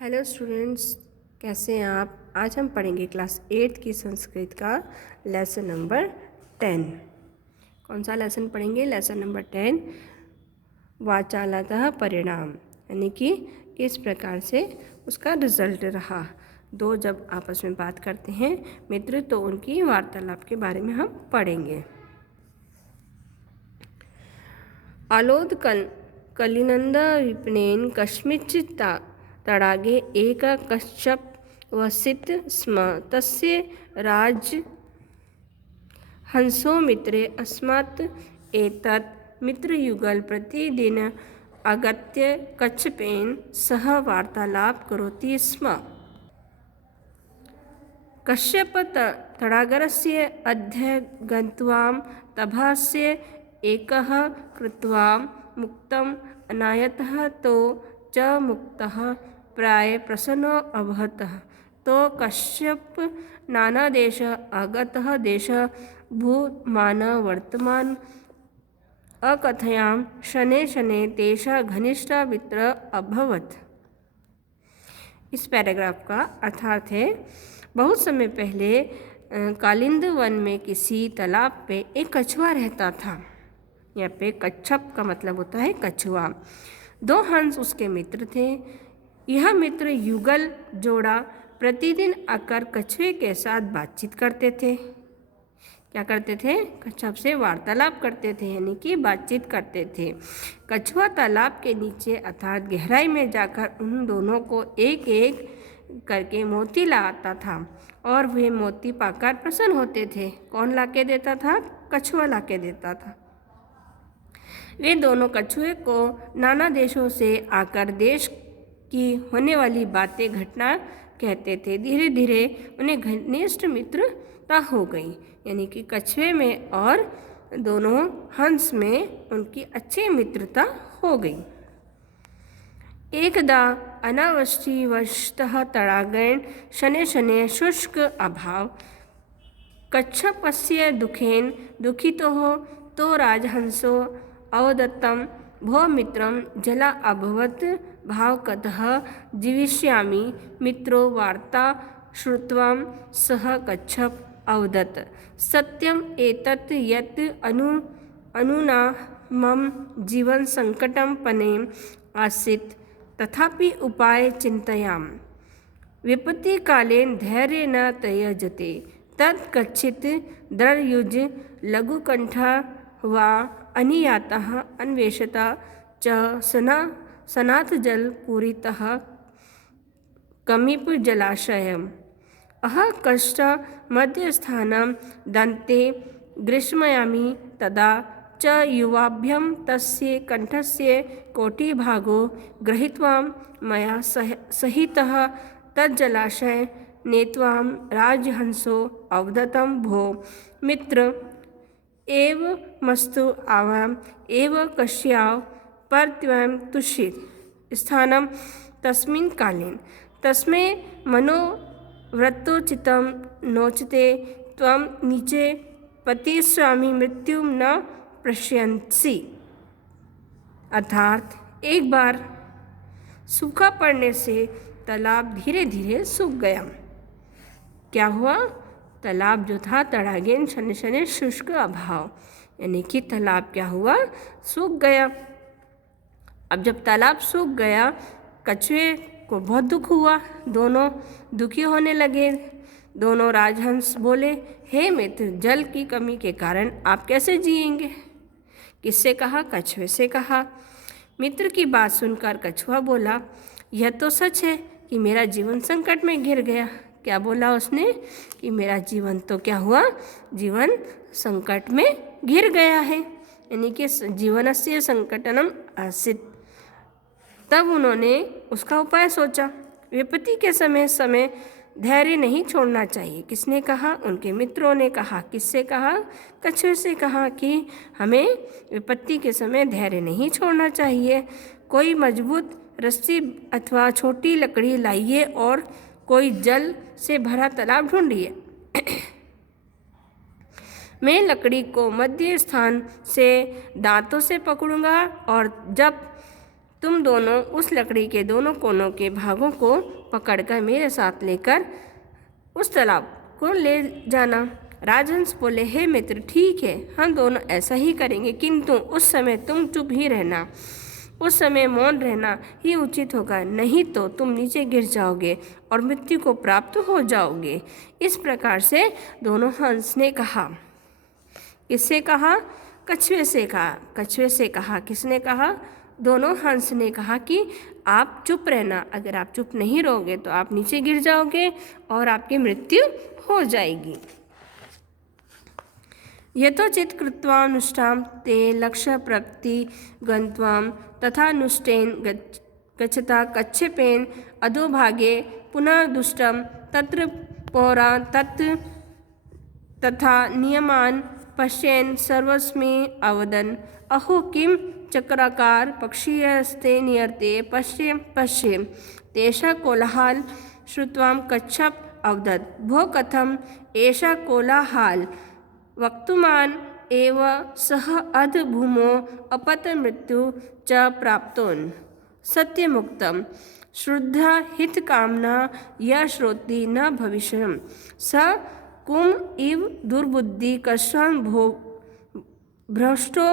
Hello students, कैसे हैं आप। आज हम पढ़ेंगे क्लास 8 की संस्कृत का लेसन नंबर 10। कौन सा लेसन पढ़ेंगे? लेसन नंबर 10, वाचालतः परिणाम, यानी कि किस प्रकार से उसका रिजल्ट रहा। दो जब आपस में बात करते हैं मित्र तो उनकी वार्तालाप के बारे में हम पढ़ेंगे। आलोद कलिनंद विपिनेन कस्मिंश्चित् तडागे एक कच्छप वसित स्म। तस्य राज हंसो मित्रे अस्मात् एतत् मित्रयुगल प्रतिदिन आगत्य कच्छपेन सह वार्तालाप करोति स्म। कश्यप तडागरस्य अद्य गत्वा तभास्य एकः कृत्वा मुक्तम् अनायतः तो च मुक्तः प्राय प्रसन्नो अभवत्। तो कश्यप नाना देश आगतः देश भूमान वर्तमान अकथयां शनैः शनैः तेषा घनिष्ठा मित्र अभवत्। इस पैराग्राफ का अर्थात है, बहुत समय पहले कालिंद वन में किसी तालाब पे एक कछुआ रहता था। यहाँ पे कच्छप का मतलब होता है कछुआ। दो हंस उसके मित्र थे। यह मित्र युगल जोड़ा प्रतिदिन आकर कछुए के साथ बातचीत करते थे। क्या करते थे? कच्छप से वार्तालाप करते थे, यानी कि बातचीत करते थे। कछुआ तालाब के नीचे अर्थात गहराई में जाकर उन दोनों को एक एक करके मोती लाता था और वे मोती पाकर प्रसन्न होते थे। कौन लाके देता था? कछुआ लाके देता था। वे दोनों कछुए को नाना देशों से आकर देश की होने वाली बातें घटना कहते थे। धीरे धीरे उन्हें घनिष्ठ मित्रता हो गई, यानी कि कछुए में और दोनों हंस में उनकी अच्छी मित्रता हो गई। एकदा अनावृष्टिवशतः तडागेन शनैः शनैः शुष्क अभाव कच्छपस्य दुखेन दुःखितः तो राजहंसो अवदत्तं भो मित्रं जला अभवत् भावकतः जीविष्यामि। मित्रो वार्ता श्रुत्वा सः कच्छप अवदत् सत्यम् एतत् यत् अनुना मम जीवन संकटं पनेम आसीत् तथापि उपाय चिन्तयामि। विपत्तिकालेन धैर्य न त्यजते तत् कच्चित् दृढयुज लघुकण्ठा वा अनियातः अन्वेषता च सनाथजलपूरितः कमीप जलाशयम् अह कष्ट मध्यस्थानं दन्ते ग्रीष्मयामि तदा च युवाभ्यं तस्य कण्ठस्य कोटिभागो गृहीत्वा मया सहितः तज्जलाशये नेत्वा राजहंसो अवदतं भो मित्र एव मस्तु आवाम एव कश्याव परत्वं तुषित स्थानं तस्मिन् कालेन तस्मै मनोवृत्तोचितं नोचते त्वं नीचे पतिष्यामि मृत्युं न पश्यन्सि। अर्थात एक बार सूखा पड़ने से तालाब धीरे धीरे सूख गया। क्या हुआ? तालाब जो था तडागेन शनैः शनैः शुष्क अभाव, यानी कि तालाब क्या हुआ? सूख गया। अब जब तालाब सूख गया कछुए को बहुत दुख हुआ, दोनों दुखी होने लगे। दोनों राजहंस बोले, हे मित्र, जल की कमी के कारण आप कैसे जिएंगे? किससे कहा? कछुए से कहा। मित्र की बात सुनकर कछुआ बोला, यह तो सच है कि मेरा जीवन संकट में घिर गया। क्या बोला उसने? कि मेरा जीवन तो क्या हुआ? जीवन संकट में घिर गया है, यानी कि जीवनस्य संकटनम आसीत्। तब उन्होंने उसका उपाय सोचा। विपत्ति के समय धैर्य नहीं छोड़ना चाहिए। किसने कहा? उनके मित्रों ने कहा। किससे कहा? कछुए से कहा कि हमें विपत्ति के समय धैर्य नहीं छोड़ना चाहिए। कोई मजबूत रस्सी अथवा छोटी लकड़ी लाइए और कोई जल से भरा तालाब ढूंढिए। मैं लकड़ी को मध्य स्थान से दांतों से पकड़ूंगा और जब तुम दोनों उस लकड़ी के दोनों कोनों के भागों को पकड़कर मेरे साथ लेकर उस तालाब को ले जाना। राजहंस बोले, हे मित्र, ठीक है, हम दोनों ऐसा ही करेंगे, किंतु उस समय तुम चुप ही रहना। उस समय मौन रहना ही उचित होगा, नहीं तो तुम नीचे गिर जाओगे और मृत्यु को प्राप्त हो जाओगे। इस प्रकार से दोनों हंस ने कहा। किससे कहा? कछुए से कहा। कछुए से कहा। किसने कहा? दोनों हंस ने कहा कि आप चुप रहना, अगर आप चुप नहीं रहोगे तो आप नीचे गिर जाओगे और आपकी मृत्यु हो जाएगी। यथोचित कृत्वानुष्ठां ते लक्ष्य प्रप्ति गन्त्वां तथा नुष्टेन गच्छता कच्छपेन अधोभागे पुनः दुष्टं तत्र पौरा तथा नियमान् पश्यन् सर्वस्मै अवदन्, अहो किं चक्राकार पक्षीयस्ते नियते पश्य पश्य। तेषा कोलाहल श्रुत्वा कच्छप अवदत्, भो कथम् एषा कोलाहल वक्तुमान् एव सः अध भूमौ अपतमृत्यु च प्राप्तोन्। सत्यमुक्तं श्रद्धा हितकामना यः श्रोति न भविष्यम् स कुम इव दुर्बुद्धि कश्चन भ्रष्टो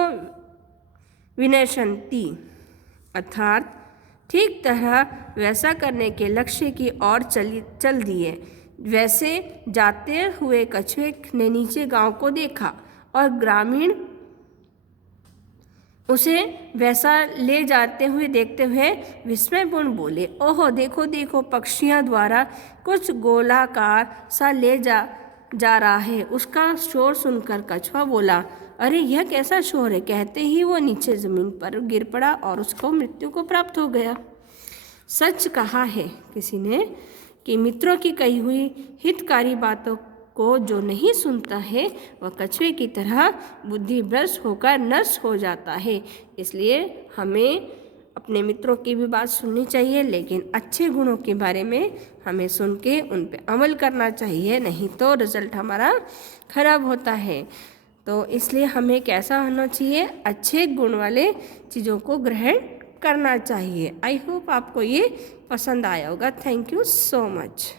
विनश्यन्ति। अर्थात ठीक तरह वैसा करने के लक्ष्य की ओर चल दिए। वैसे जाते हुए कछुए ने नीचे गांव को देखा और ग्रामीण उसे वैसा ले जाते हुए देखते हुए विस्मयपूर्ण बोले, ओहो देखो देखो, पक्षियों द्वारा कुछ गोलाकार सा ले जा रहा है। उसका शोर सुनकर कछुआ बोला, अरे यह कैसा शोर है। कहते ही वो नीचे जमीन पर गिर पड़ा और उसको मृत्यु को प्राप्त हो गया। सच कहा है किसी ने कि मित्रों की कही हुई हितकारी बातों को जो नहीं सुनता है वह कछुए की तरह बुद्धि भ्रष्ट होकर नष्ट हो जाता है। इसलिए हमें अपने मित्रों की भी बात सुननी चाहिए, लेकिन अच्छे गुणों के बारे में हमें सुन के उन पे अमल करना चाहिए, नहीं तो रिजल्ट हमारा खराब होता है। तो इसलिए हमें कैसा होना चाहिए? अच्छे गुण वाले चीज़ों को ग्रहण करना चाहिए। आई होप आपको ये पसंद आया होगा। Thank you so much.